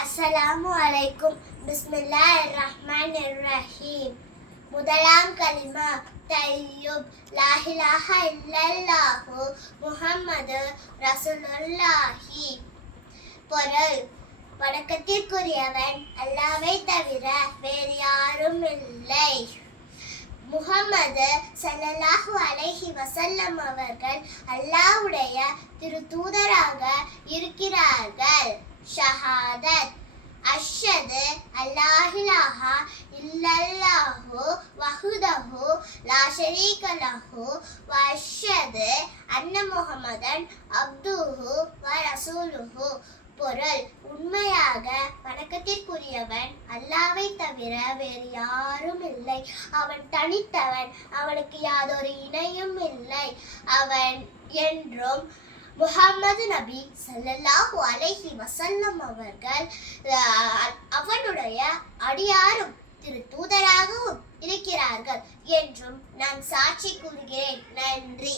அஸ்ஸலாமு அலைக்கும். பிஸ்மில்லாஹிர் ரஹ்மானிர் ரஹீம். முதலாம் கலிமா தய்யூப். லா இலாஹ இல்லல்லாஹு முஹம்மது ரசூலுல்லாஹி. பொருள்: வணக்கத்திற்குரியவன் அல்லாஹ்வை தவிர வேறு யாரும் இல்லை. முஹம்மது ஸல்லல்லாஹு அலைஹி வஸல்லம் அவர்கள் அல்லாஹ்வுடைய திருத்தூதராக இருக்கிறார்கள். ஷஹாதத்: அஷ்ஹது அல்லா இலாஹா இல்லல்லாஹு வஹ்தஹு லா ஷரீக லஹு வ அஷ்ஹது அன்ன முஹம்மதன் அப்துஹு வ ரசூலுஹு. பொருள்: உண்மையாக வணக்கத்திற்குரியவன் அல்லாஹ்வை தவிர வேறு யாரும் இல்லை. அவன் தனித்தவன், அவனுக்கு யாதொரு இணையும் இல்லை. அவன் என்றும் முஹம்மது நபி ஸல்லல்லாஹு அலைஹி வஸல்லம் அவர்கள் அவனுடைய அடியாரும் திருத்தூதராகவும் இருக்கிறார்கள் என்றும் நான் சாட்சி கூறுகிறேன். நன்றி.